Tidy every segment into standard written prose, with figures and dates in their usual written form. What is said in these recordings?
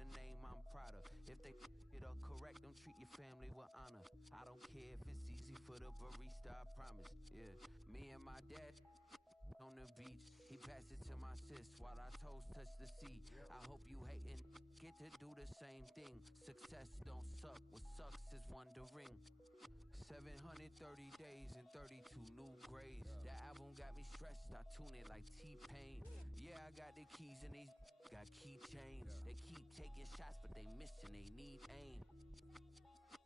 a name I'm proud of. If they it up correct, don't treat your family with honor. I don't care if it's easy for the barista, I promise. Yeah, me and my dad on the beach, he passed it to my sis while our toes touch the sea. I hope you hatin' get to do the same thing. Success don't suck, what sucks is wondering. 730 days and 32 new grades. That album got me stressed, I tune it like T-Pain. Yeah, I got the keys and these got keychains. They keep taking shots, but they missing, they need aim.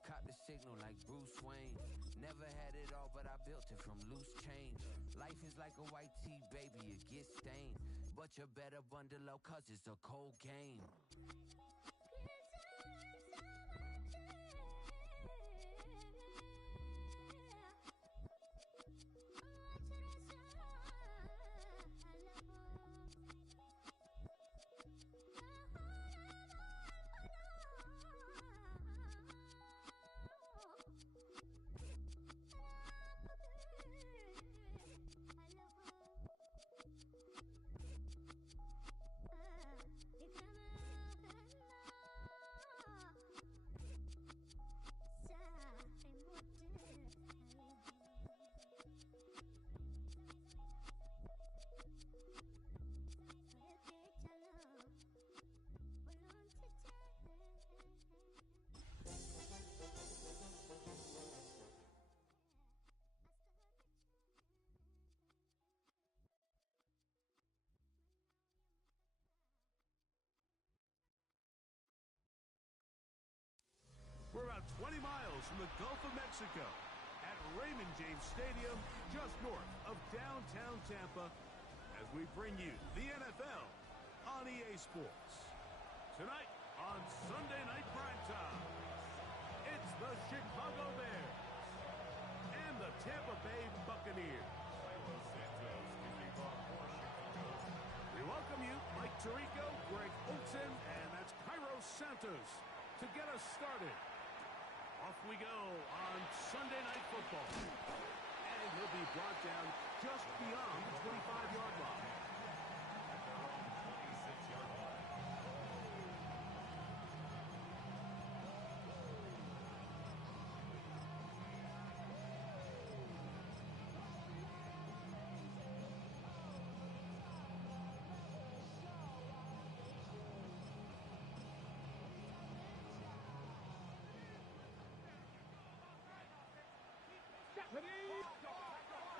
Caught the signal like Bruce Wayne. Never had it all, but I built it from loose change. Life is like a white tee, baby, it gets stained. But you better bundle up, cause it's a cold game. We're about 20 miles from the Gulf of Mexico at Raymond James Stadium, just north of downtown Tampa, as we bring you the NFL on EA Sports. Tonight on Sunday Night Primetime, it's the Chicago Bears and the Tampa Bay Buccaneers. We welcome you, Mike Tirico, Greg Olsen, and that's Cairo Santos to get us started. Off we go on Sunday Night Football. And he'll be brought down just beyond the 25-yard line. At their own 26-yard line.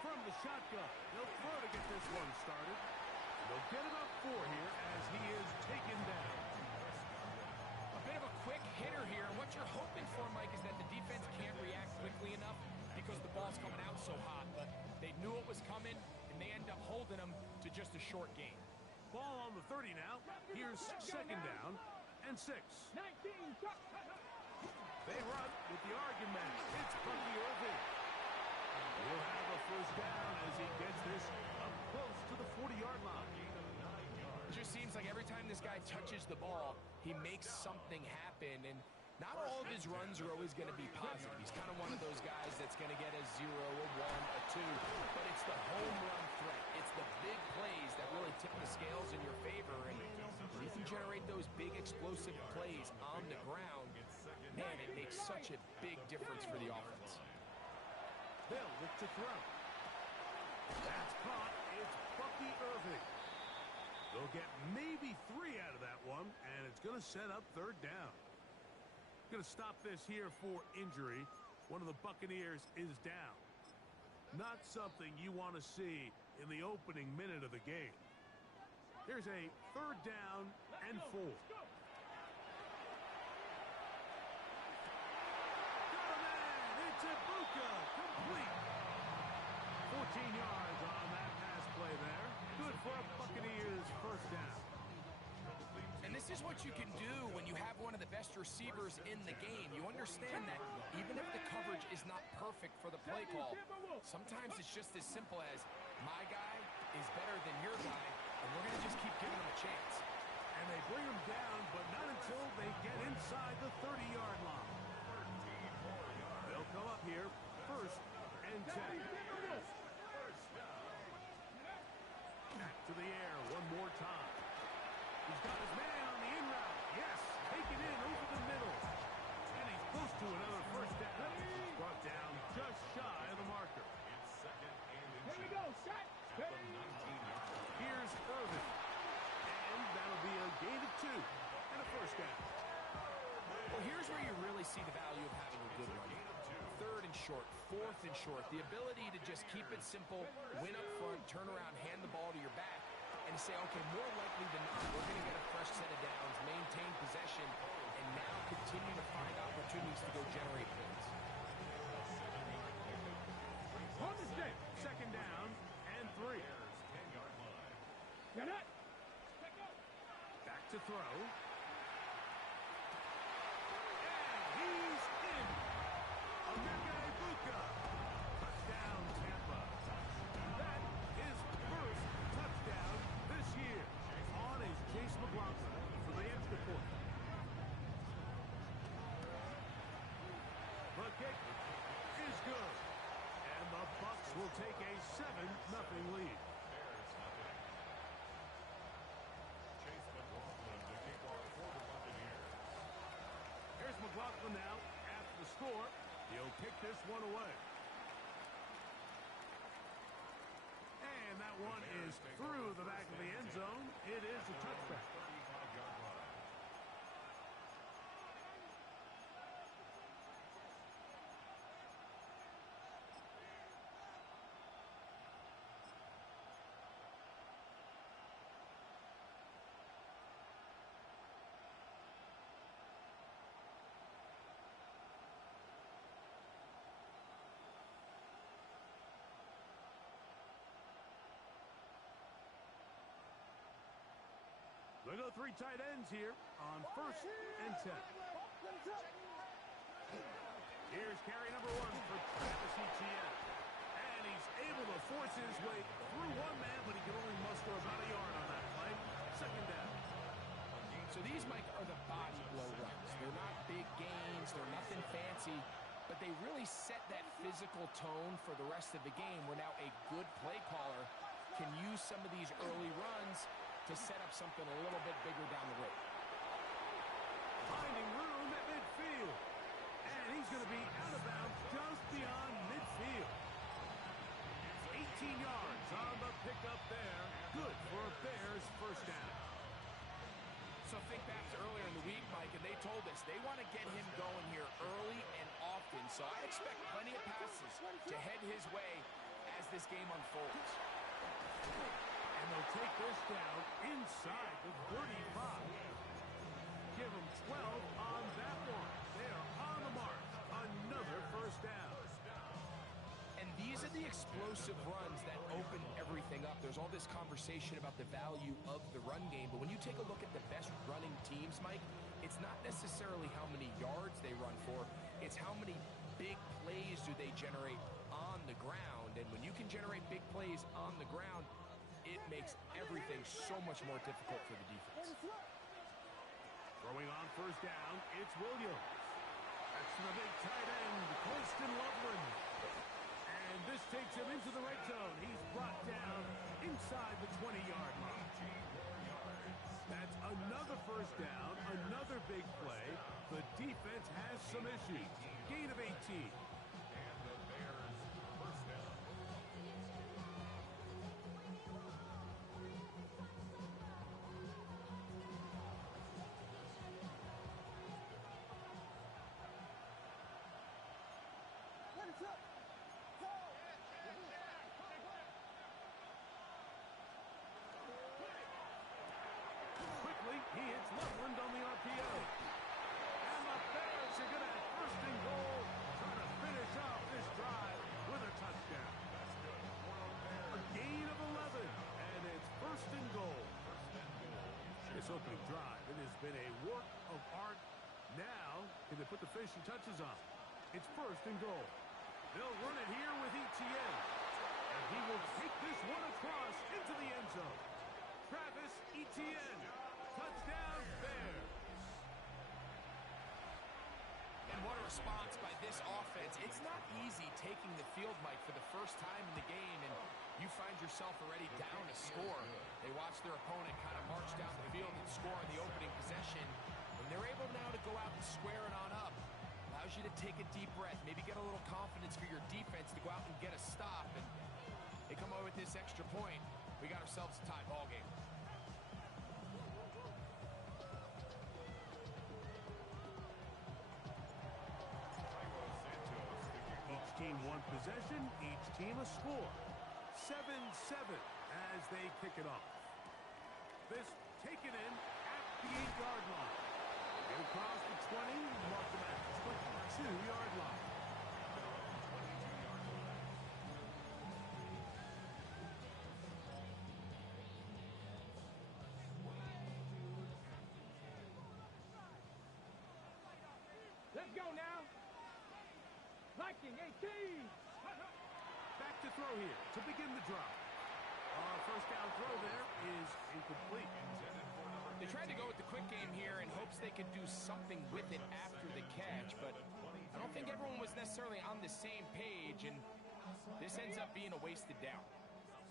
From the shotgun, he'll throw to get this one started. They'll get about 4 here as he is taken down. A bit of a quick hitter here. What you're hoping for, Mike, is that the defense can't react quickly enough because the ball's coming out so hot. But they knew it was coming, and they end up holding them to just a short gain. Ball on the 30 now. Here's second down and 6. 19. They run with the Oregon man. It's Bucky Irving. He'll have a first down as he gets this up close to the 40-yard line. It just seems like every time this guy touches the ball, he makes something happen. And not all of his runs are always going to be positive. He's kind of one of those guys that's going to get a 0, a 1, a 2. But it's the home run threat. It's the big plays that really tip the scales in your favor. And you can generate those big explosive plays on the ground. Man, it makes such a big difference for the offense. They'll look to throw. That's caught. It's Bucky Irving. They'll get maybe 3 out of that one, and it's going to set up third down. Going to stop this here for injury. One of the Buccaneers is down. Not something you want to see in the opening minute of the game. Here's a third down and 4. Complete. 14 yards on that pass play there. Good for a Buccaneers first down. And this is what you can do when you have one of the best receivers in the game. You understand that even if the coverage is not perfect for the play call, sometimes it's just as simple as my guy is better than your guy, and we're going to just keep giving him a chance. And they bring him down, but not until they get inside the 30-yard line. They'll come up here. First and 10. Back to the air one more time. He's got his man on the in route. Yes, short, 4th and short. The ability to just keep it simple, win up front, turn around, hand the ball to your back, and say, okay, more likely than not, we're going to get a fresh set of downs, maintain possession, and now continue to find opportunities to go generate points. On the stick, 2nd down and 3. Get it! Back to throw. And he's in. Touchdown, Tampa. That is first touchdown this year. On is Chase McLaughlin for the extra point. The kick is good. And the Bucs will take a 7-0 lead. Here's McLaughlin now after the score. He'll kick this one away. And that one is through the back of the end zone. It is a touchback. They go 3 tight ends here on 1st and 10. Here's carry number 1 for Travis Etienne. And he's able to force his way through one man, but he can only muster about a yard on that play. 2nd down. So these, Mike, are the body blow runs. They're not big gains. They're nothing fancy. But they really set that physical tone for the rest of the game where now a good play caller can use some of these early runs to set up something a little bit bigger down the road. Finding room at midfield. And he's going to be out of bounds just beyond midfield. 18 yards on the pickup there. Good for a Bears 1st down. So think back to earlier in the week, Mike, and they told us they want to get him going here early and often. So I expect plenty of passes to head his way as this game unfolds. And they'll take this down inside the 35. Give them 12 on that one. They are on the mark. Another 1st down. And these are the explosive runs that open everything up. There's all this conversation about the value of the run game, but when you take a look at the best running teams, Mike, it's not necessarily how many yards they run for, it's how many big plays do they generate on the ground. And when you can generate big plays on the ground, it makes everything so much more difficult for the defense. Throwing on 1st down, it's Williams. That's the big tight end, Colston Loveland. And this takes him into the red zone. He's brought down inside the 20-yard line. That's another 1st down, another big play. The defense has some issues. Gain of 18. He hits Loveland on the RPO. And the Bears are going to have 1st and goal, trying to finish off this drive with a touchdown. A gain of 11, and it's 1st and goal. This opening drive, it has been a work of art. Now, can they put the finishing touches on? It's 1st and goal. They'll run it here with Etienne. And he will take this one across into the end zone. Travis Etienne. Touchdown, Bears. And what a response by this offense. It's not easy taking the field, Mike, for the first time in the game, and you find yourself already down a score. They watch their opponent kind of march down the field and score on the opening possession, and they're able now to go out and square it on up. Allows you to take a deep breath, maybe get a little confidence for your defense to go out and get a stop, and they come away with this extra point. We got ourselves a tie ball game. team one possession, each team a score. 7-7 as they kick it off. This taken in at the 8-yard line. Get across the 20, mark them at the 22-yard line. Let's go now. Viking 18. Back to throw here to begin the drive. First down throw there is incomplete. They tried to go with the quick game here in hopes they could do something with it after the catch, but I don't think everyone was necessarily on the same page, and this ends up being a wasted down.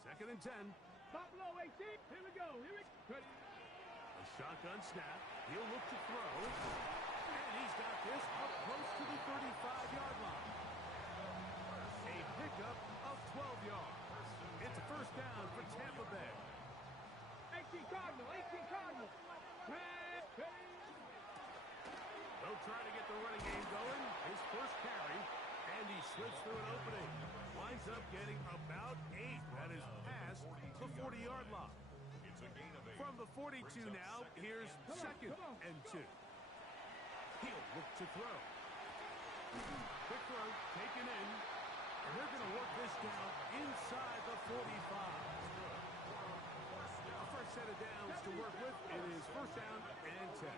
2nd and 10. Buffalo 18. Here we go. A shotgun snap. He'll look to throw. And he's got this up close to the 35-yard line. A pickup of 12 yards. It's a first down for Tampa Bay. 18 Cardinal. They'll try to get the running game going. His first carry, and he slips through an opening. Winds up getting about 8. That is past the 40-yard line. From the 42 now, here's 2nd and 2. He'll look to throw. Quick throw, taken in. And they're going to work this down inside the 45. A fresh set of downs to work with. It is first down and 10.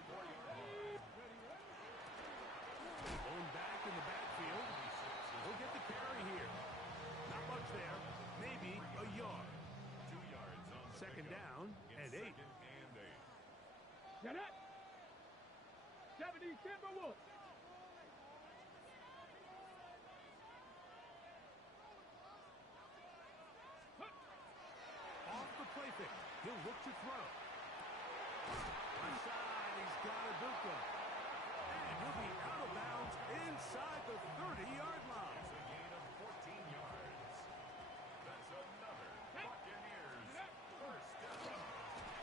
Going back in the backfield. He'll get the carry here. Not much there. Maybe a yard. 2 yards on the 2nd down and 8. Get it. 70 Timberwolves. Off the play fake. He'll look to throw. Right side, he's got Aduka. And he'll be out of bounds inside the 30-yard line. It's a gain of 14 yards. That's another Buccaneers first down.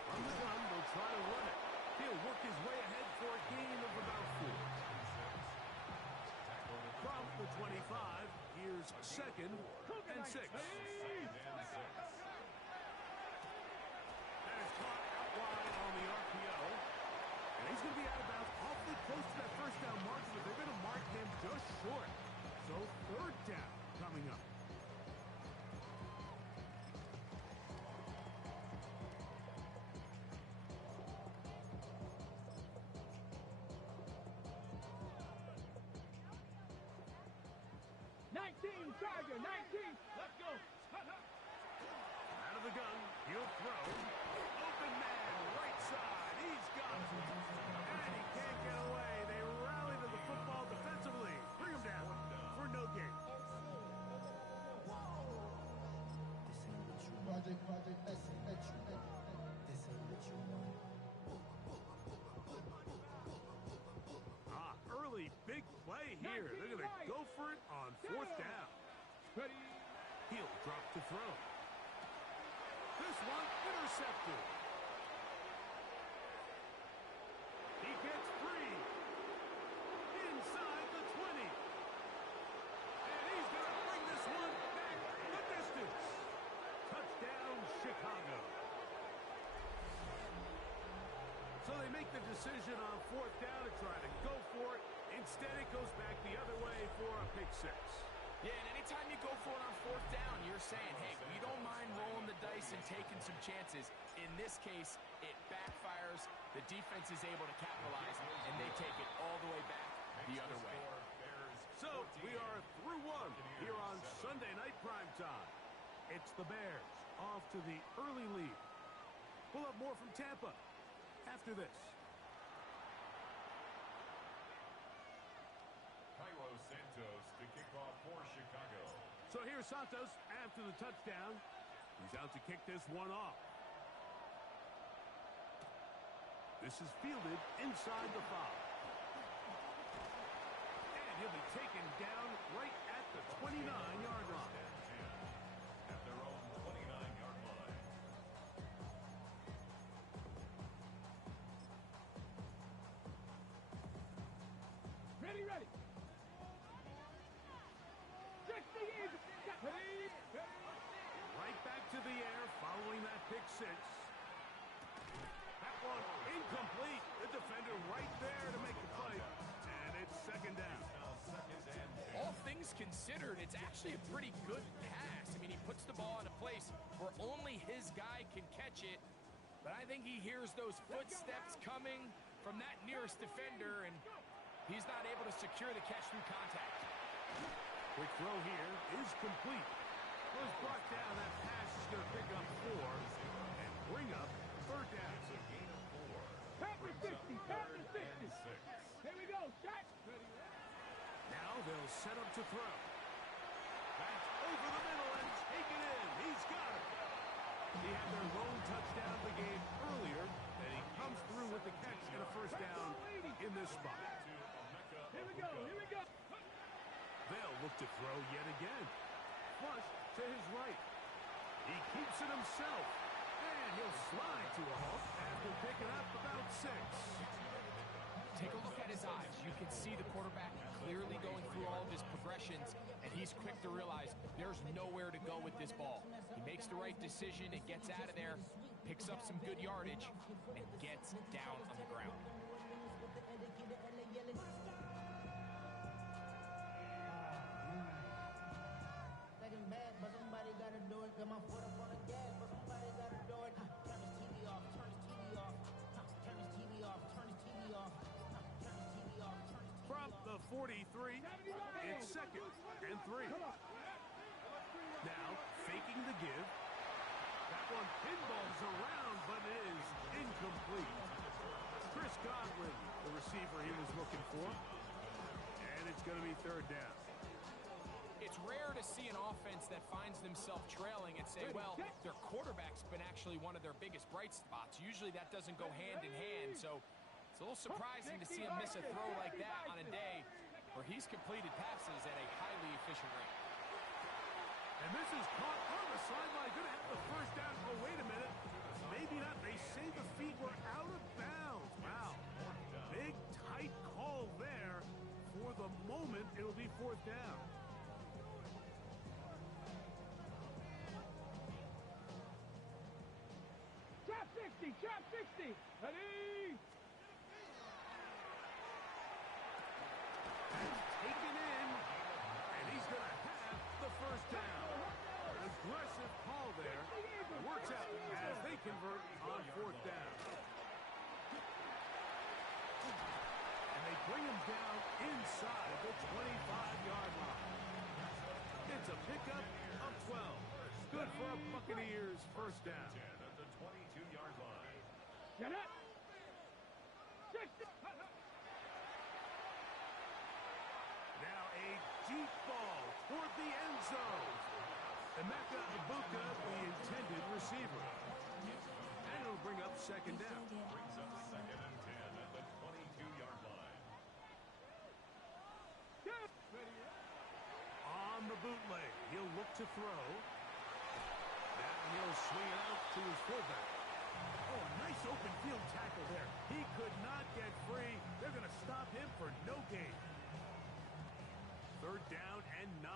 From the gun, they'll try to run it. He'll work his way ahead for a gain of about 4. From the 25, here's 2nd and 6. That is caught out wide on the RPO. And he's going to be out of bounds awfully close to that first down mark, but they're going to mark him just short. So 3rd down coming up. Tiger, 19. Let's go. Out of the gun, he'll throw. Open man, right side. He's got it. And he can't get away. They rally to the football defensively. Bring him down for no gain. Early big play here. They're going to go for it on 4th down. Ready. He'll drop to throw. This one intercepted. He gets free. Inside the 20. And he's going to bring this one back the distance. Touchdown, Chicago. So they make the decision on 4th down to try to go for it. Instead, it goes back the other way for a pick 6. Yeah, and anytime you go for it on 4th down, you're saying, hey, we don't mind rolling the dice and taking some chances. In this case, it backfires. The defense is able to capitalize, and they take it all the way back the other way. So we are through 1 here on Sunday Night Primetime. It's the Bears off to the early lead. We'll have more from Tampa after this. Santos to kick off for Chicago. So here's Santos after the touchdown. He's out to kick this one off. This is fielded inside the 5. And he'll be taken down right at the 29-yard line. At their own 29-yard line. Ready. 60. That one incomplete. The defender right there to make the play. And it's second down. All things considered, it's actually a pretty good pass. I mean, he puts the ball in a place where only his guy can catch it. But I think he hears those footsteps coming from that nearest defender, and he's not able to secure the catch through contact. Quick throw here is complete. Was brought down. That pass is going to pick up 4 and bring up third down. Pass to 60, pass to 60. Here we go, shot. Now they'll set up to throw. That's over the middle and take it in. He's got it. He had their lone touchdown of the game earlier, and he comes through with the catch and a first down in this spot. Here we go, here we go. They'll look to throw yet again. Flush to his right. He keeps it himself, and he'll slide to a halt after picking up about 6. Take a look at his eyes. You can see the quarterback clearly going through all of his progressions, and he's quick to realize there's nowhere to go with this ball. He makes the right decision and gets out of there, picks up some good yardage, and gets down on the ground. Second bad, but somebody gotta do it. Got my foot up on the gas, but somebody gotta do it. Turn his TV off, turn his TV off. Turn his TV off, turn his TV off. Turn his TV off, turn his TV From off. the 43, it's second and 3. Now, faking the give. That one pinballs around, but is incomplete. Chris Godwin, the receiver he was looking for. And it's going to be third down. It's rare to see an offense that finds themselves trailing and say, well, their quarterback's been actually one of their biggest bright spots. Usually that doesn't go hand in hand, so it's a little surprising to see him miss a throw like that on a day where he's completed passes at a highly efficient rate. And this is caught on the sideline. Going to have the first down. Oh, wait a minute. Maybe not. They say the feet were out of bounds. Wow. Big, tight call there. For the moment, it'll be fourth down. Trap 60, trap 60. Ready? That's taken in. And he's going to have the first down. Aggressive call there. Works out as they convert on fourth down. And they bring him down inside the 25-yard line. It's a pickup of 12. Good for a Buccaneers first down. At the 22-yard line. Get up. 60. Now a deep ball toward the end zone. Emeka Ibuka, the intended receiver. And it'll bring up second down. Brings up second and 10 at the 22-yard line. On the bootleg, he'll look to throw. Now he'll swing it out to his fullback. Oh, nice open field tackle there. He could not get free. They're going to stop him for no gain. Third down and 9.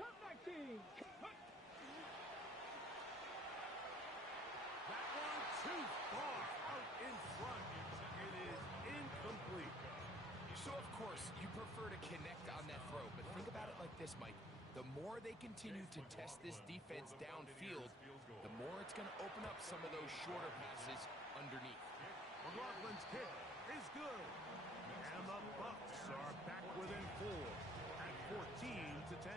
Cut 19. That one too far out in front. It is incomplete. So, of course, you prefer to connect on that throw, but think about it like this, Mike. The more they continue to test this defense downfield, the more it's going to open up some of those shorter passes underneath. McLaughlin's kick is good. And the Bucs are back within 4 at 14-10.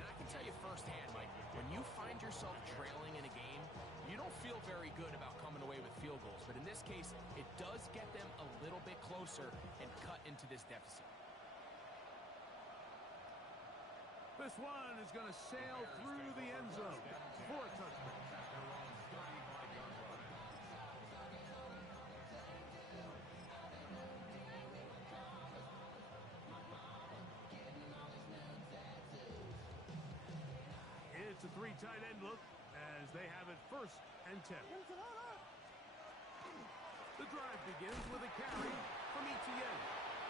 And I can tell you firsthand, Mike, when you find yourself trailing in a game, you don't feel very good about coming away with field goals. But in this case, it does get them a little bit closer and cut into this deficit. This one is going to sail through the end zone for a touchdown. It's a 3 tight end look as they have it first and 10. The drive begins with a carry from Etienne.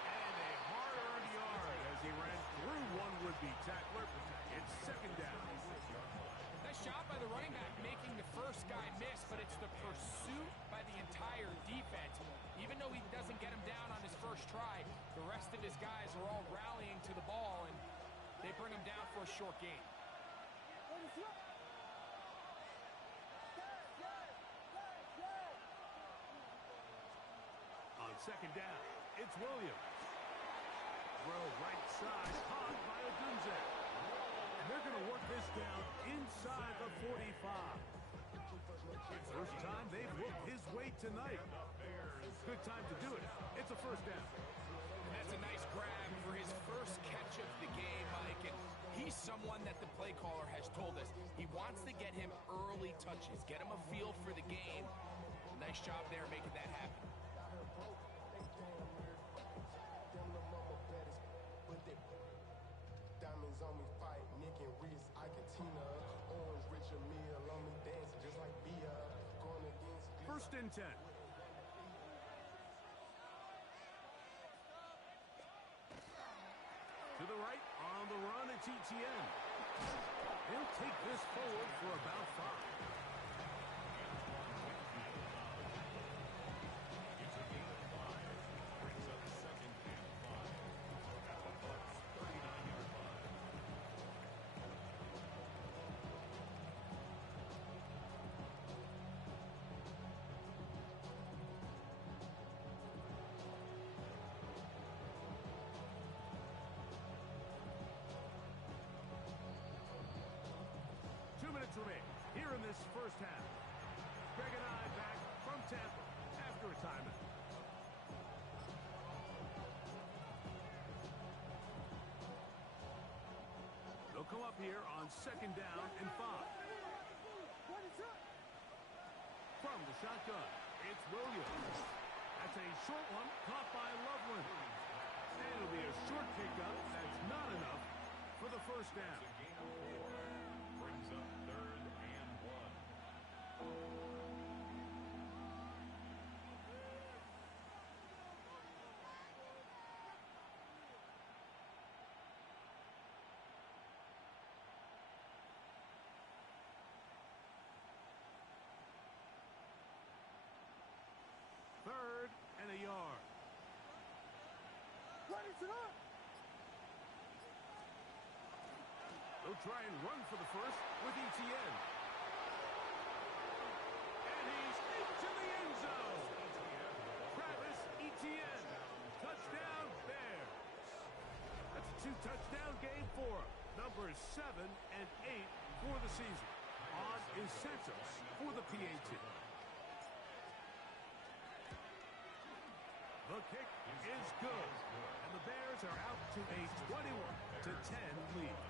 And a hard-earned yard as he ran through one would-be tackler. It's second down. Nice job by the running back making the first guy miss, but it's the pursuit by the entire defense. Even though he doesn't get him down on his first try, the rest of his guys are all rallying to the ball, and they bring him down for a short gain. On second down, it's Williams. Throw right side, caught by Odunze. And they're going to work this down inside the 45. First time they've whooped his weight tonight. Good time to do it. It's a first down. And that's a nice grab for his first catch of the game, Mike. And he's someone that the play caller has told us he wants to get him early touches, get him a feel for the game. Nice job there making that happen. Diamonds on me fight, Nick and Reese, I can Tina. Orange Richard Mill on me dancing just like Bia. Going against First and 10. To the right, on the run, it's ETN. He'll take this forward for about 5. Remain here in this first half. Greg and I back from Tampa after a timeout. They'll come up here on second down and 5. From the shotgun, it's Williams. That's a short one caught by Loveland. And it'll be a short pickup. That's not enough for the first down. Brings up 3rd and 1. Third and a yard. They'll try and run for the first with ETN. And he's into the end zone. Travis Etienne. Touchdown Bears. That's a 2-touchdown game for him. Numbers 7 and 8 for the season. On is Santos for the PAT. The kick is good. And the Bears are out to a 21-10 lead.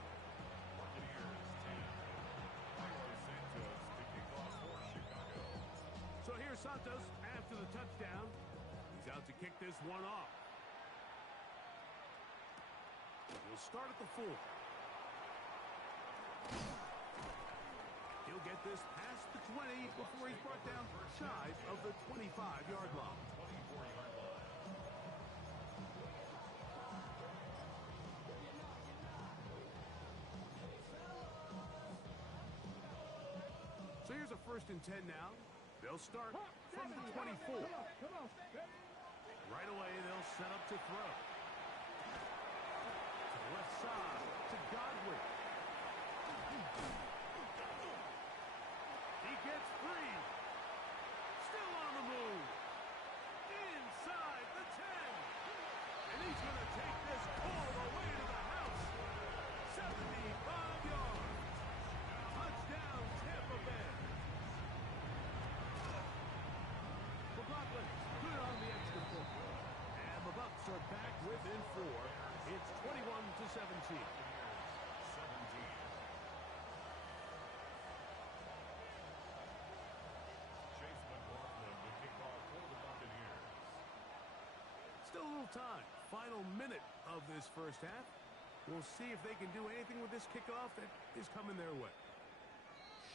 So here's Santos after the touchdown. He's out to kick this one off. He'll start at the 4. He'll get this past the 20 before he's brought down shy of the 25-yard line. So here's a 1st and 10 now. They'll start from the 24. Right away, they'll set up to throw. To the left side, to Godwin. He gets free. Still on the move. Inside the 10. And he's going to take this all the way to the house. 75 yards. Touchdown, Tampa Bay. McLaughlin, good on the extra point. And the Bucs are back within 4. It's 21-17. Still a little time. Final minute of this first half. We'll see if they can do anything with this kickoff that is coming their way.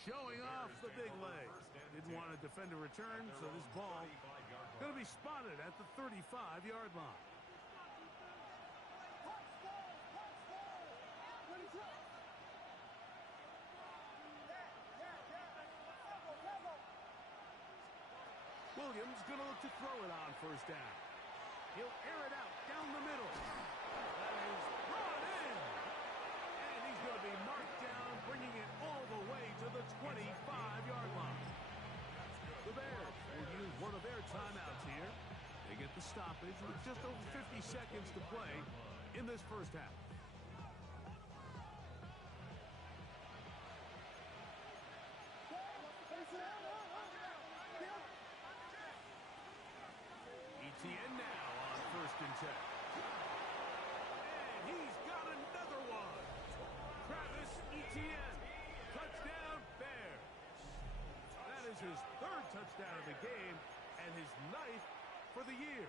Showing off the big leg. Didn't want to defend a return, so this ball going to be spotted at the 35-yard line. Williams going to look to throw it on first down. He'll air it out down the middle. That is brought in. And he's going to be marked down, bringing it all the way to the 25-yard line. The Bears will use one of their timeouts here. They get the stoppage with just over 50 seconds to play in this first half. Etienne now on first and 10. And he's got another one. Travis Etienne. Touchdown, Bears. That is his third touchdown of the game and his ninth for the year.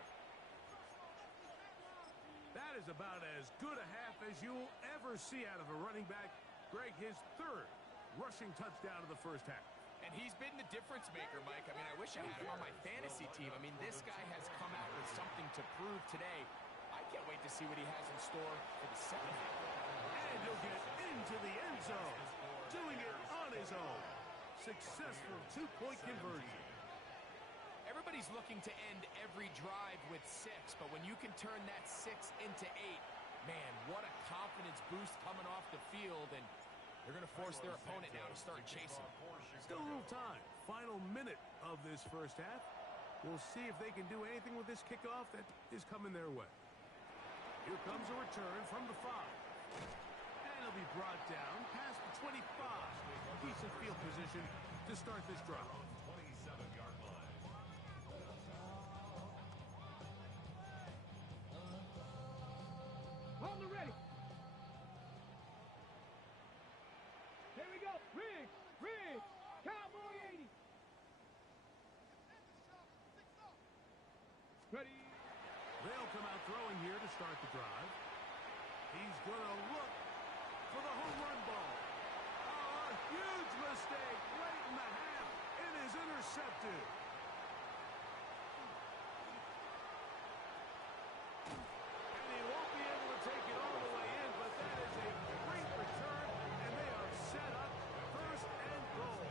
That is about as good a half as you'll ever see out of a running back. Greg, his third rushing touchdown of the first half. And he's been the difference maker, Mike. I mean, I wish I had him on my fantasy team. I mean, this guy has come out with something to prove today. I can't wait to see what he has in store for the second half. And he'll get into the end zone, doing it on his own. Successful two-point conversion. Everybody's looking to end every drive with 6, but when you can turn that 6 into 8, man, what a confidence boost coming off the field, and they're going to force their opponent now to start chasing. Still a little time. Final minute of this first half. We'll see if they can do anything with this kickoff that is coming their way. Here comes a return from the 5. And he'll be brought down past the 25. Decent field position to start this drive. 27-yard line. On the ready. Here we go. Riggs. Cowboy 80. Ready. They'll come out throwing here to start the drive. He's going to look for the home run ball. Oh, a huge mistake late in the half. It is intercepted. And he won't be able to take it all the way in, but that is a great return, and they are set up first and goal.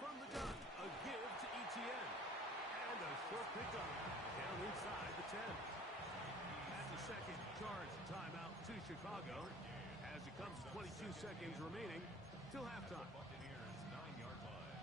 From the gun, a give to Etienne. And a short pickup down inside the 10. That's a second charge timeout to Chicago as it comes to 22 seconds remaining till halftime. Buccaneers 9-yard line.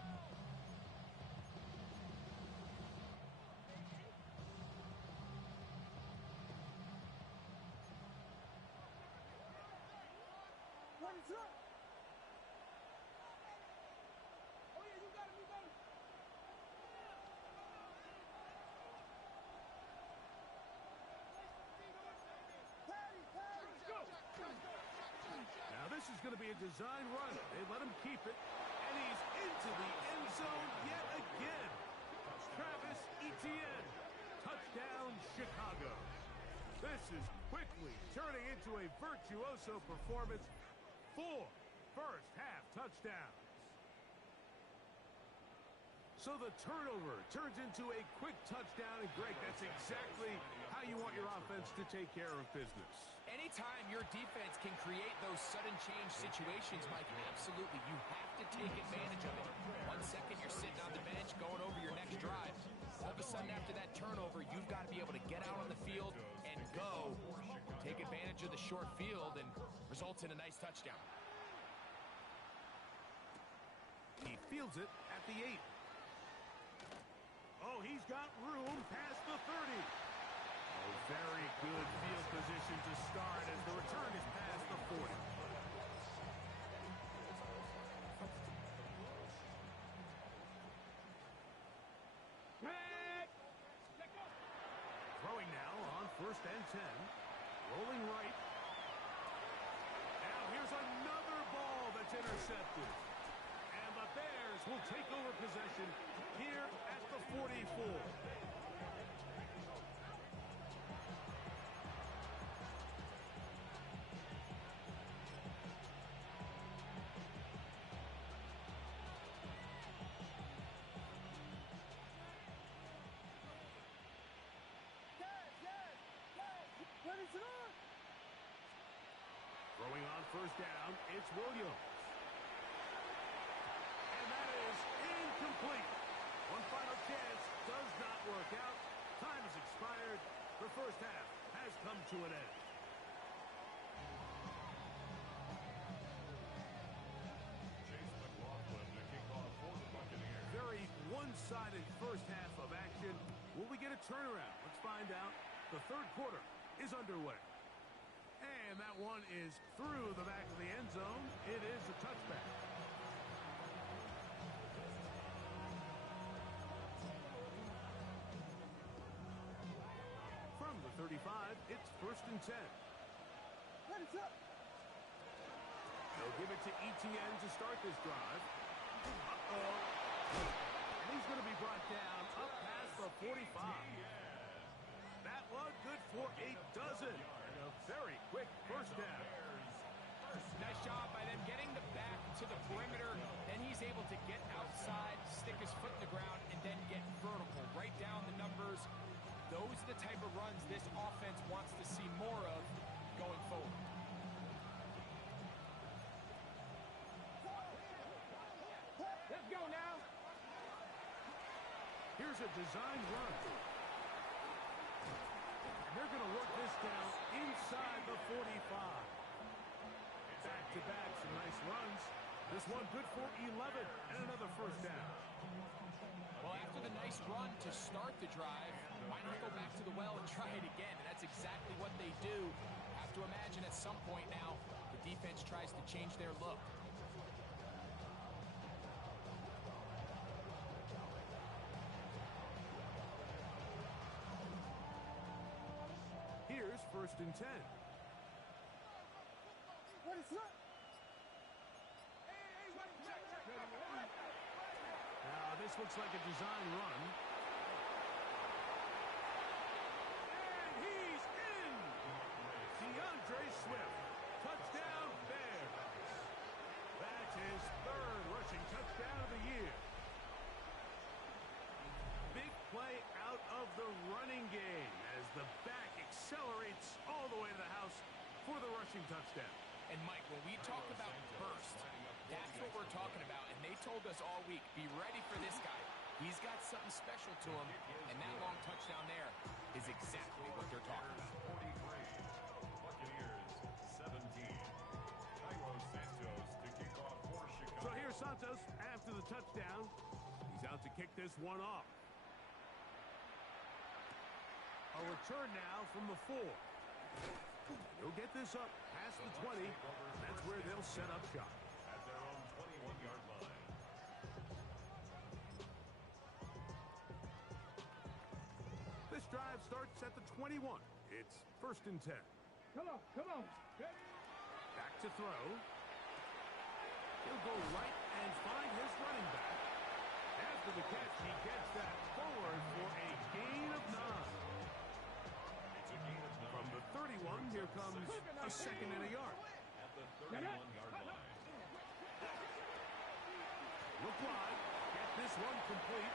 Now this is going to be a design run. They let him keep it, and he's into the end zone yet again. Travis Etienne, touchdown Chicago. This is quickly turning into a virtuoso performance. 4 first-half touchdowns. So the turnover turns into a quick touchdown, and Greg, that's exactly how you want your offense to take care of business. Anytime your defense can create those sudden change situations, Mike, absolutely, you have to take advantage of it. 1 second, you're sitting on the bench going over your next drive. All of a sudden, after that turnover, you've got to be able to get out on the field and go. Take advantage of the short field and results in a nice touchdown. He fields it at the 8. Oh, he's got room past the 30. Oh, very good field position to start as the return is past the 40. Throwing now on first and 10. Rolling right. Now here's another ball that's intercepted. And the Bears will take over possession here at the 44. first down. It's Williams. And that is incomplete. One final chance does not work out. Time has expired. The first half has come to an end. Very one-sided first half of action. Will we get a turnaround? Let's find out. The third quarter is underway. And that one is through the back of the end zone. It is a touchback. From the 35, it's 1st and 10. They'll give it to ETN to start this drive. Uh-oh. And he's going to be brought down up past the 45. That one good for a dozen. And a very quick first down. Nice job by them getting the back to the perimeter. Then he's able to get outside, stick his foot in the ground, and then get vertical. Right down the numbers. Those are the type of runs this offense wants to see more of going forward. Let's go now. Here's a design run. And they're going to work this down inside the 45. Back-to-back, some nice runs. This one good for 11 and another first down. Well, after the nice run to start the drive, why not go back to the well and try it again? And that's exactly what they do. Have to imagine at some point now, the defense tries to change their look. Here's 1st and 10. What is up? Now, this looks like a design run. And he's in! DeAndre Swift. Touchdown, Bears. That's his third rushing touchdown of the year. Big play out of the running game as the back accelerates all the way to the house for the rushing touchdown. And Mike, when we talk about burst, that's what we're talking about. And they told us all week, be ready for this guy. He's got something special to him. And that long touchdown there is exactly what they're talking about. Buccaneers 17. Cairo Santos to kick off for Chicago. So here's Santos after the touchdown. He's out to kick this one off. A return now from the 4. He'll get this up past the 20. That's where they'll set up shop. At their own 21-yard line. This drive starts at the 21. It's 1st and 10. Come on, come on. Back to throw. He'll go right and find his running back. After the catch, he gets that forward for a gain of 9. From the 31, here comes a 2nd and a yard. At the 31-yard line. Look wide. Get this one complete.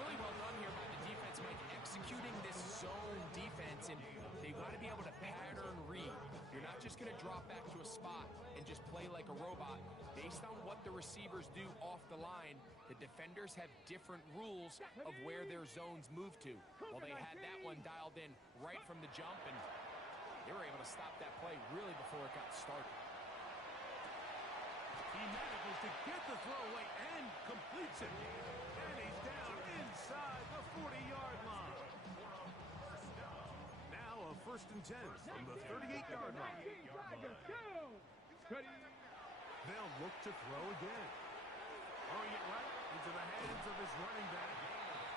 Really well done here by the defense, Mike, executing this zone defense, and they got to be able to pattern read. You're not just going to drop back to a spot and just play like a robot. Based on what the receivers do off the line, the defenders have different rules of where their zones move to. Well, they had that one dialed in right from the jump, and they were able to stop that play really before it got started. He manages to get the throw away and completes it. And he's down inside the 40-yard line. Now a 1st and 10 from the 38-yard line. They'll look to throw again. Throwing it right into the hands of his running back.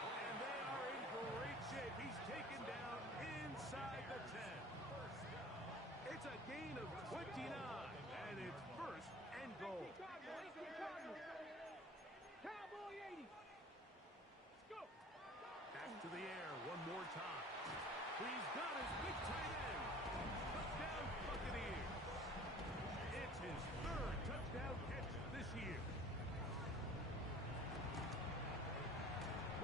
And they are in great shape. He's taken down inside the 10. It's a gain of 29, and it's 1st and goal. Cowboy 80. Let's go. Back to the air one more time. He's got his big tight end. Touchdown, Buccaneers. It's his 3rd touchdown catch this year.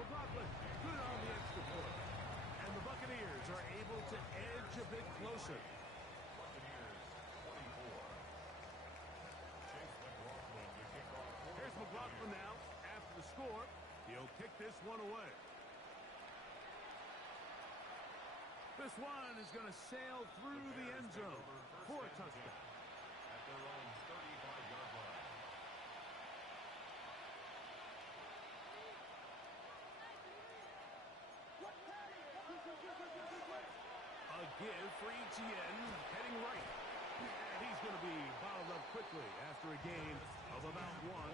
McLaughlin, good on the extra point. And the Buccaneers are able to edge a bit closer. Buccaneers 24. this one away. This one is going to sail through the end zone for a touchdown. At their own 35-yard line. A give for Etienne, heading right. And he's going to be bottled up quickly after a gain of about one.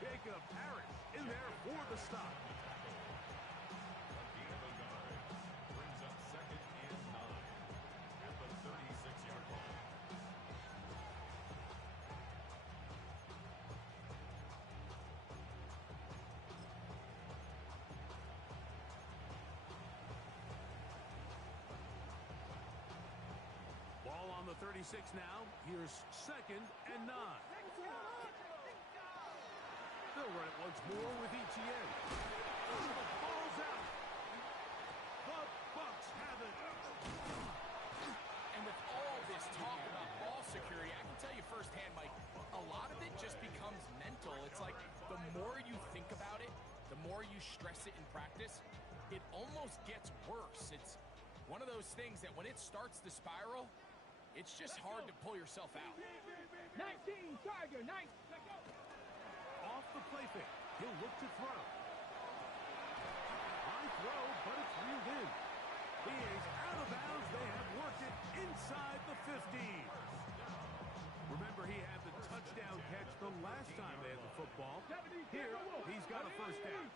Jacob Harris in there for the stop. A gain of 9 brings up 2nd and 9 at the 36-yard line. Ball on the 36 now. Here's 2nd and 9. They'll run it once more with Etienne. Ball's out. The Bucs have it. And with all this talk about ball security, I can tell you firsthand, Mike, a lot of it just becomes mental. It's like the more you think about it, the more you stress it in practice, it almost gets worse. It's one of those things that when it starts to spiral, it's just hard to pull yourself out. 19, Tiger, 9. Let's go. Off the play fake. He'll look to throw. High throw, but it's reeled in. He is out of bounds. They have worked it inside the 15. Remember, he had the touchdown catch the last time they had the football. Here, he's got a first down.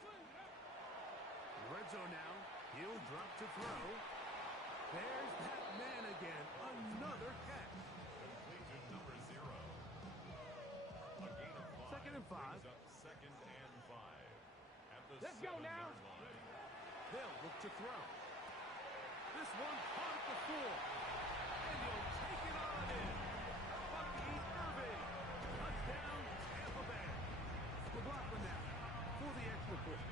Red zone now. He'll drop to throw. There's that man again. Another catch. Completed number 0. A gain of 5. 2nd and 5. Brings up 2nd and 5 at the Let's go now. 7-yard line. They'll look to throw. This one caught the 4. And he'll take it on in. Bucky Irving. Touchdown, Tampa Bay. McLaughlin now for the extra point.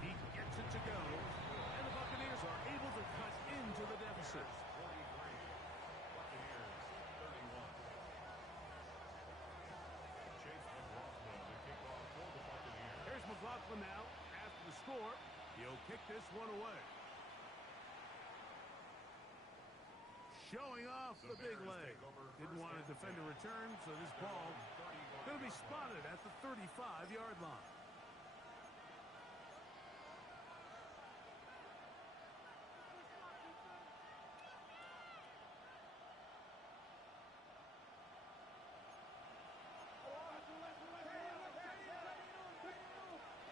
He gets it to go. And the Buccaneers are able to cut into the deficit. 43. Buccaneers 31. Chase McLaughlin to kick off for the Buccaneers. Here's McLaughlin now after the score. He'll kick this one away. Showing off the big leg. Didn't want to defend a return, so this ball going to be spotted at the 35-yard line.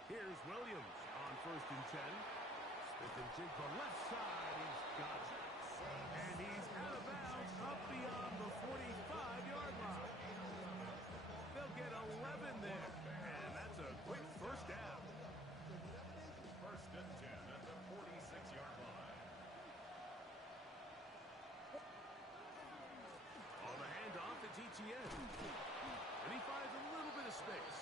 Here's Williams on 1st and 10. Smith and Jigba left side. He's got it. And he's out of bounds up beyond the 45-yard line. They'll get 11 there. And that's a quick first down. 1st and 10 at the 46-yard line. On the handoff, it's Etienne. And he finds a little bit of space.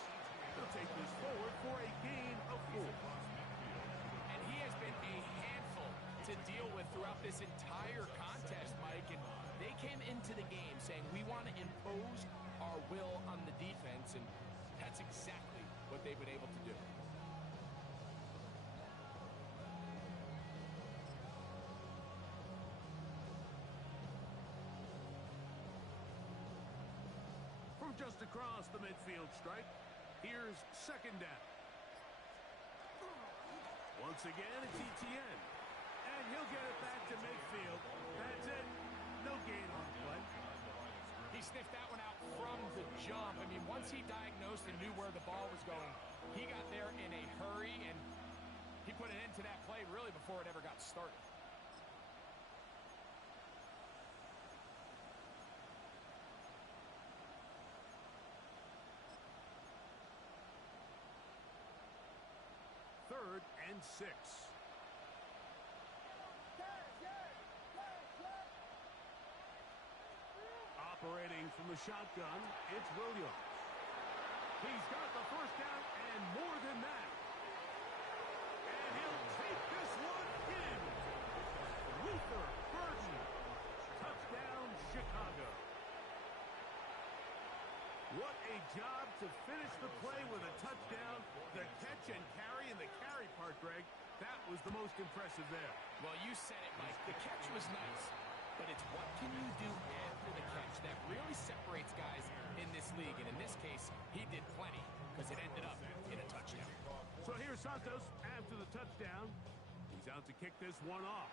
He'll take this forward for a gain of 4. And he has been a handful to deal with throughout this entire contest, Mike. And they came into the game saying, we want to impose our will on the defense, and that's exactly what they've been able to do. From just across the midfield stripe, here's 2nd down. Once again, it's Etienne. And he'll get it back to midfield. That's it. No gain on the play. He sniffed that one out from the jump. I mean, once he diagnosed and knew where the ball was going, he got there in a hurry, and he put an end to that play really before it ever got started. Third and 6. Operating from the shotgun, it's Williams. He's got the first down and more than that. And he'll take this one in. Luther Burden. Touchdown, Chicago. What a job to finish the play with a touchdown. The catch and carry, and the carry part, Greg, that was the most impressive there. Well, you said it, Mike. The catch was nice, but it's what can you do after the catch that really separates guys in this league. And in this case, he did plenty because it ended up in a touchdown. So here's Santos after the touchdown. He's out to kick this one off.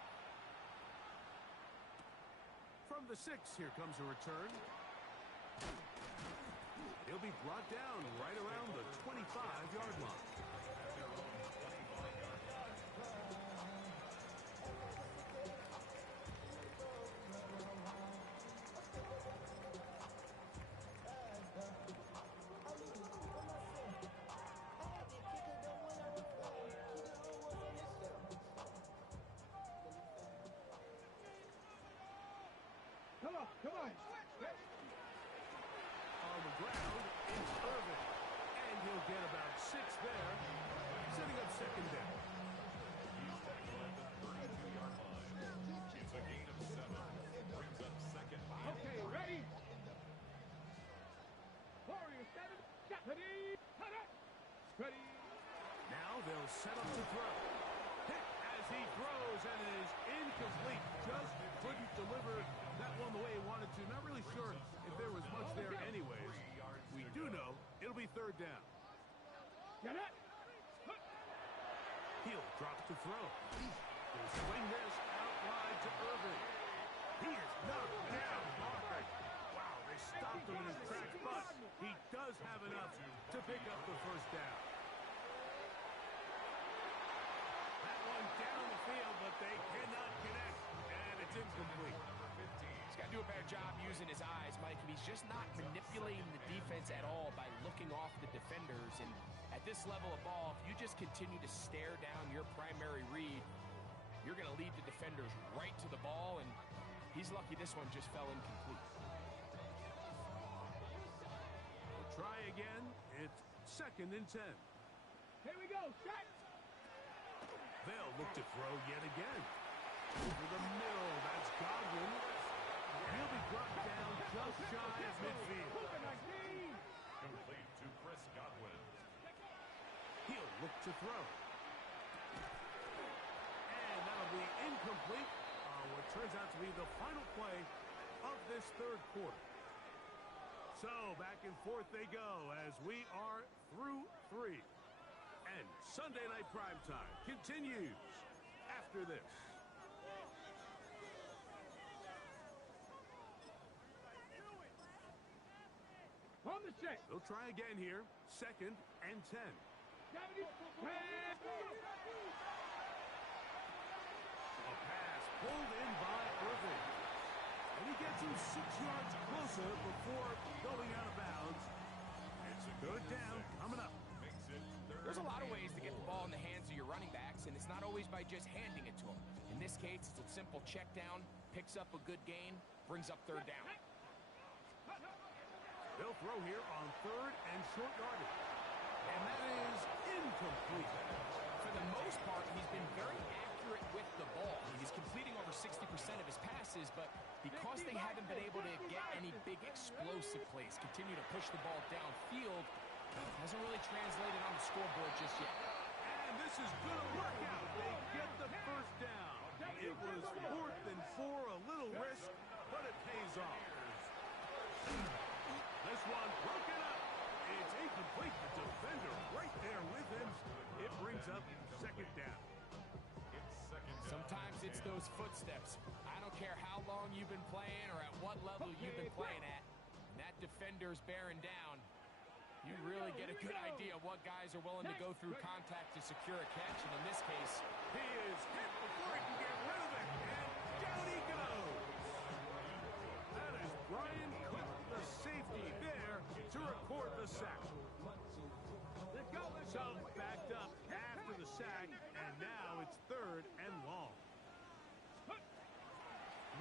From the 6, here comes a return. He'll be brought down right around the 25-yard line. Come on. On the ground is Irving. And he'll get about 6 there, setting up second down. He's tackled at the 32-yard line. It's a gain of 7. Brings up second and Okay, ready? Warrior 7, ready, cut it. Ready. Now they'll set up to throw. Hit as he throws, and it is incomplete. Just couldn't deliver that one the way he wanted to. Not really sure if there was much there anyways. We do know it'll be third down. Get it. Hill drops to throw. He'll swing this out wide to Irving. He is knocked down hard. Wow, they stopped him in his tracks, but he does have enough to pick up the first down. That one down the field, but they cannot connect, and it's incomplete. He's got to do a better job using his eyes, Mike. He's just not manipulating the defense at all by looking off the defenders. And at this level of ball, if you just continue to stare down your primary read, you're going to lead the defenders right to the ball, and he's lucky this one just fell incomplete. We'll try again. It's second and 10. Here we go, set. They'll look to throw yet again. Over the middle, that's Godwin. He'll be brought down just shy of midfield. complete to Chris Godwin. He'll look to throw. And that'll be incomplete on what turns out to be the final play of this third quarter. So back and forth they go as we are through 3. And Sunday Night Primetime continues after this. On the set. They'll try again here. Second and 10. A pass pulled in by Irving. And he gets him 6 yards closer before going out of bounds. It's a good down coming up. There's a lot of ways to get the ball in the hands of your running backs, and it's not always by just handing it to them. In this case, it's a simple check down, picks up a good gain, brings up third down. They'll throw here on third and short yardage. And that is incomplete. For the most part, he's been very accurate with the ball. He's completing over 60% of his passes, but because they haven't been able to get any big explosive plays, continue to push the ball downfield, hasn't really translated on the scoreboard just yet. And this is going to work out. They get the first down. It was 4th and 4, a little risk, but it pays off. This one broken up. It's incomplete. The defender right there with him. It brings up second down. Sometimes it's those footsteps. I don't care how long you've been playing or at what level you've been playing at. And that defender's bearing down. You really get a good idea of what guys are willing to go through contact to secure a catch. And in this case, he is hit before he can get rid of it. And down he goes. That is Brian Cook, the safety, there to record the sack. Let's go. So backed up after the sack, and now it's third and long.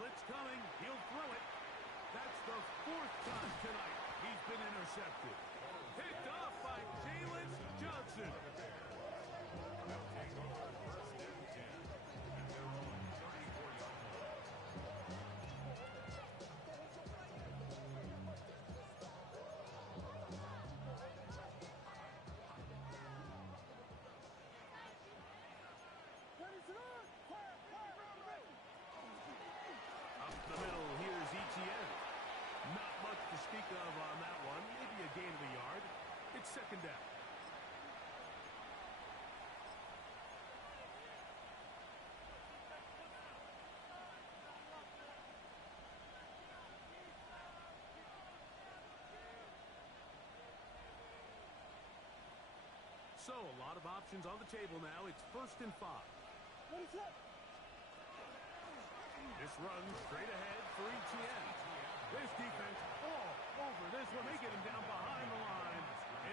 Blitz coming. He'll throw it. That's the 4th time tonight he's been intercepted. Picked off by Jalen Johnson. speak of on that one. Maybe a gain of a yard. It's second down. So, a lot of options on the table now. It's 1st and 5. This run straight ahead for ETN. This defense all over this one. They get him down behind the line.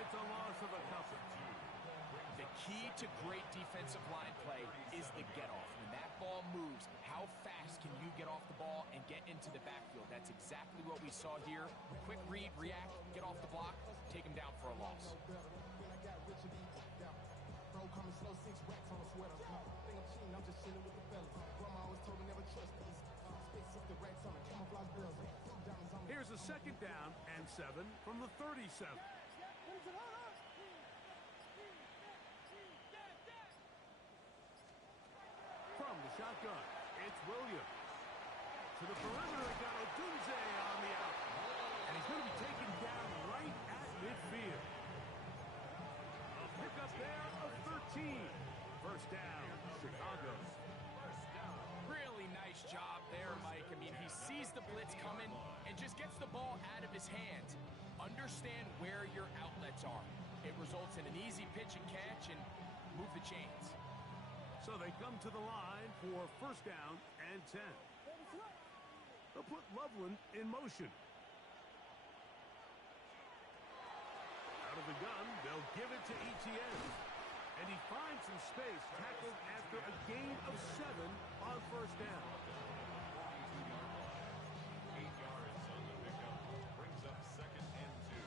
It's a loss of a couple. The key to great defensive line play is the get-off. When that ball moves, how fast can you get off the ball and get into the backfield? That's exactly what we saw here. Quick read, react, get off the block, take him down for a loss. Here's a second down and 7 from the 37. From the shotgun, it's Williams. To the perimeter, they got Odunze on the out. And he's going to be taken down right at midfield. A pickup there of 13. First down, Chicago. Really nice job there, Mike. I mean, he sees the blitz coming and just gets the ball out of his hands. Understand where your outlets are. It results in an easy pitch and catch and move the chains. So they come to the line for first down and 10. They'll put Loveland in motion. Out of the gun, they'll give it to ETN. And he finds some space, tackled after a gain of 7 on first down. 8 yards on the pickup. Brings up 2nd and 2.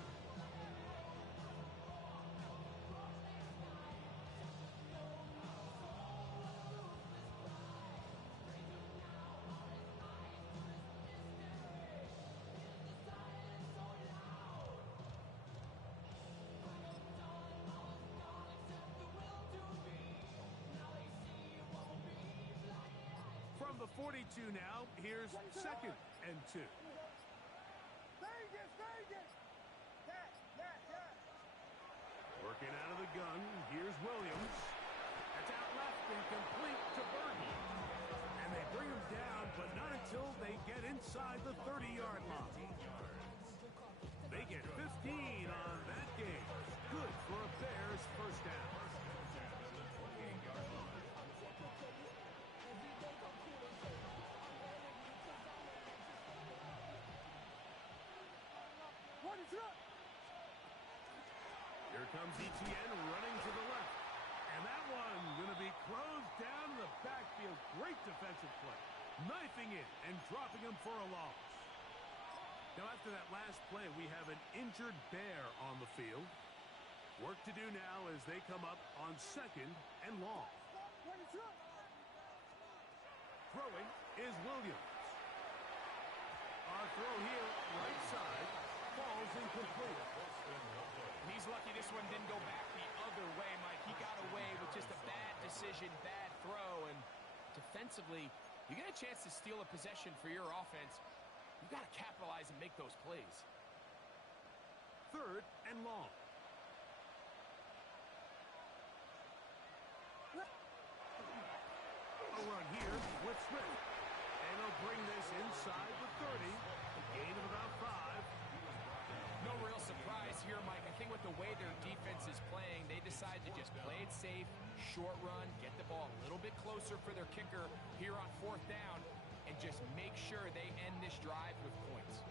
From the 42 now, here's 2nd and 2. Working out of the gun, here's Williams. That's out left and complete to Burton. And they bring him down, but not until they get inside the 30-yard line. They get 15 on that game. Good for a Bears first down. Here comes ETN running to the left. And that one going to be closed down in the backfield. Great defensive play. Knifing it and dropping him for a loss. Now after that last play, we have an injured Bear on the field. Work to do now as they come up on 2nd and long. Throwing is Williams. Our throw here, right side, falls incomplete. He's lucky this one didn't go back the other way, Mike. He got away with just a bad decision, bad throw, and defensively, you get a chance to steal a possession for your offense. You got to capitalize and make those plays. 3rd and long. A run here with Smith. And he'll bring this inside the 30. A gain of about 5. No real surprise here, Mike. I think with the way their defense is playing, they decide to just play it safe, short run, get the ball a little bit closer for their kicker here on 4th down, and just make sure they end this drive with points.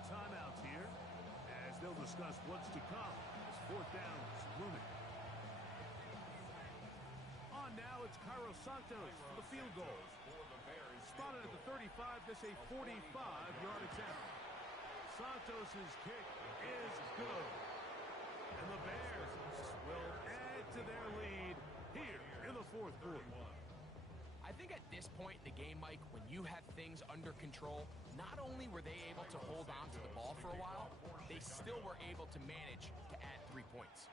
Timeouts here as they'll discuss what's to come as 4th down is looming. On now, it's Cairo Santos for the field goal. Spotted at the 35, this a 45-yard attempt. Santos' kick is good. And the Bears will add add to their lead here in the fourth quarter. I think at this point in the game, Mike, when you have things under control, not only were they able to hold on to the ball for a while, they still were able to manage to add 3 points.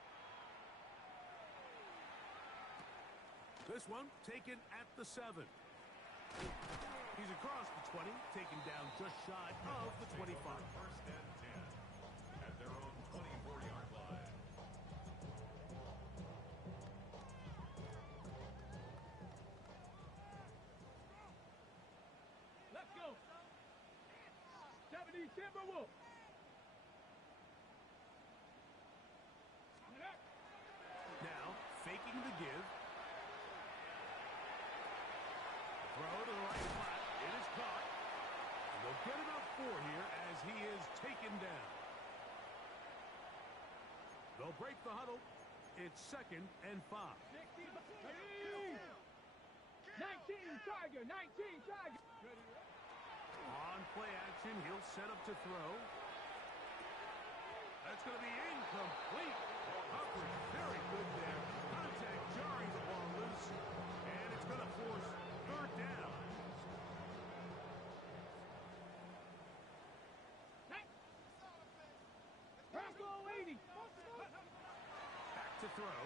This one taken at the 7. He's across the 20, taken down just shy of the 25. First and 10 at their own 24-yard line. Let's go. 70 Timberwolves. Now, faking the give. Throw to the right flat. It is caught. And they'll get about 4 here as he is taken down. They'll break the huddle. It's 2nd and 5. 19 Tiger, 19 Tiger. On play action, he'll set up to throw. That's going to be incomplete. Coverage very good there. Contact jarring the ball loose. And it's going to force 3rd down. Bronco 80. Back to throw.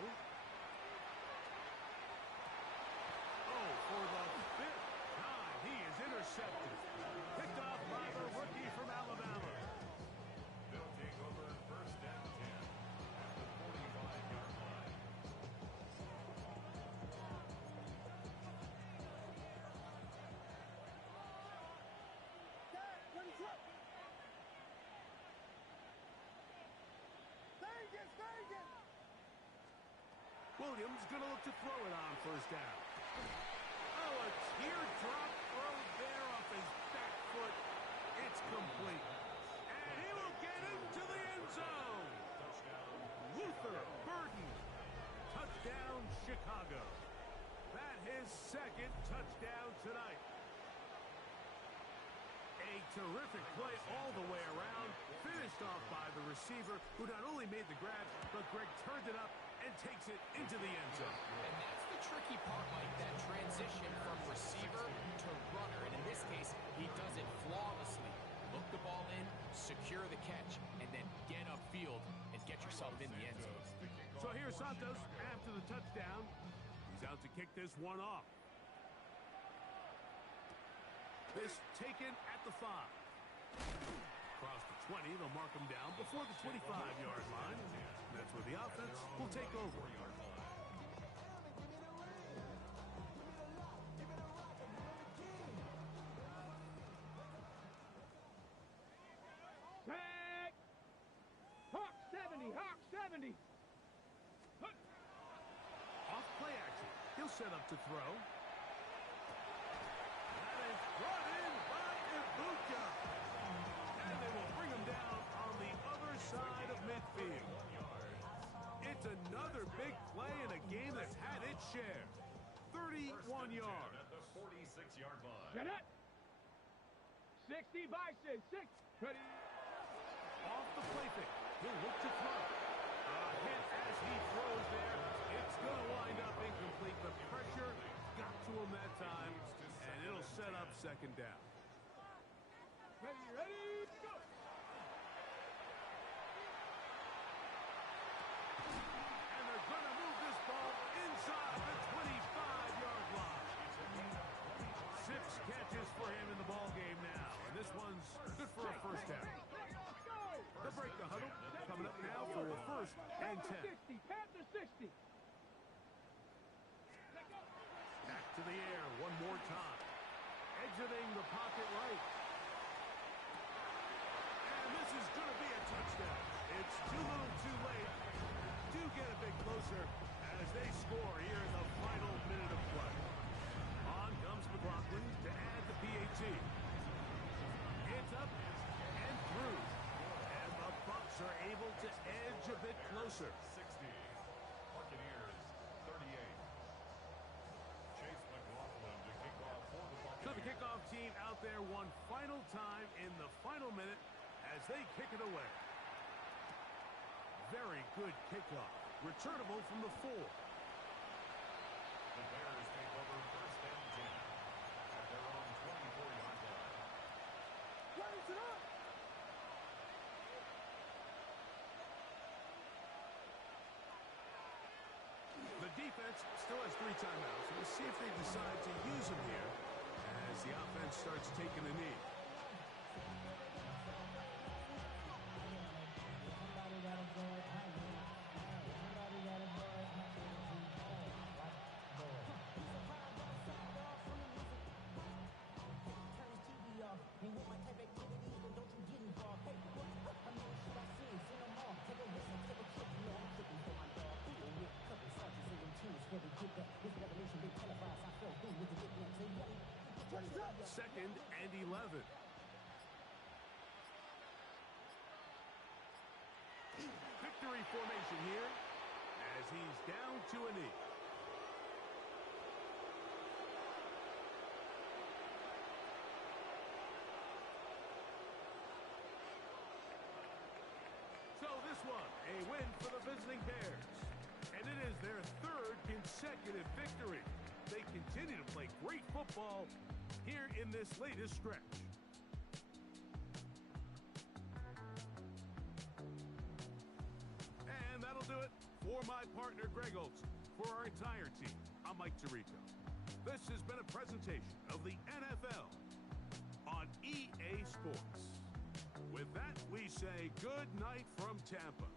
Oh, for the 5th time, he is intercepted. Picked off by the rookie from Alabama. They'll take over first and 10 at the 45-yard line. Williams going to look to throw it on 1st down. Oh, a teardrop throw there off his back foot. It's complete. And he will get into the end zone. Luther Burden. Touchdown, Chicago. That his 2nd touchdown tonight. A terrific play all the way around. Finished off by the receiver, who not only made the grab, but Greg turned it up and takes it into the end zone. And that's the tricky part, Mike, that transition from receiver to runner. And in this case, he does it flawlessly. Look the ball in, secure the catch, and then get upfield and get yourself in the end zone. So here's Santos after the touchdown. He's out to kick this one off. This taken at the 5. Across the 20, they'll mark him down before the 25-yard line. That's where the offense will take over. Sack. Hawk 70, Hawk 70. Off play action. He'll set up to throw. That is brought in by Ibuka. And they will bring him down on the other side of midfield. It's another big play in a game that's had its share. 31 yards. At the 46-yard line. Get it. 60 Bison, 6. Ready. Off the play fake. He'll look to throw. Hit as he throws there. It's going to wind up incomplete. The pressure got to him that time, and it'll set up 2nd down. Ready, ready, go. And they're going to move this ball inside the 25-yard line. 6 catches for him in the ball game now, and this one's good for a 1st down. They'll break the huddle. Coming up now for a 1st and 10. 60, Panther 60. Back to the air one more time. Exiting the pocket right. And this is going to be a touchdown. It's too little too late. Do get a bit closer as they score here in the final minute of play. On comes McLaughlin to add the PAT. It's up and through. And the Bucs are able to edge a bit closer. 60. Buccaneers 38. Chase McLaughlin to kick off for the Buccaneers. So the kickoff team out there one final time in the final minute as they kick it away. Very good kickoff. returnable from the 4. The Bears take over first and 10 at their own 24-yard line. Raise it up! The defense still has 3 timeouts. We'll see if they decide to use them here as the offense starts taking a knee. Second and 11. Victory formation here as he's down to a knee. So this one, a win for the visiting Bears. And it is their 3rd consecutive victory. They continue to play great football here in this latest stretch. And that'll do it for my partner, Greg Olson. For our entire team, I'm Mike Tirico. This has been a presentation of the NFL on EA Sports. With that, we say good night from Tampa.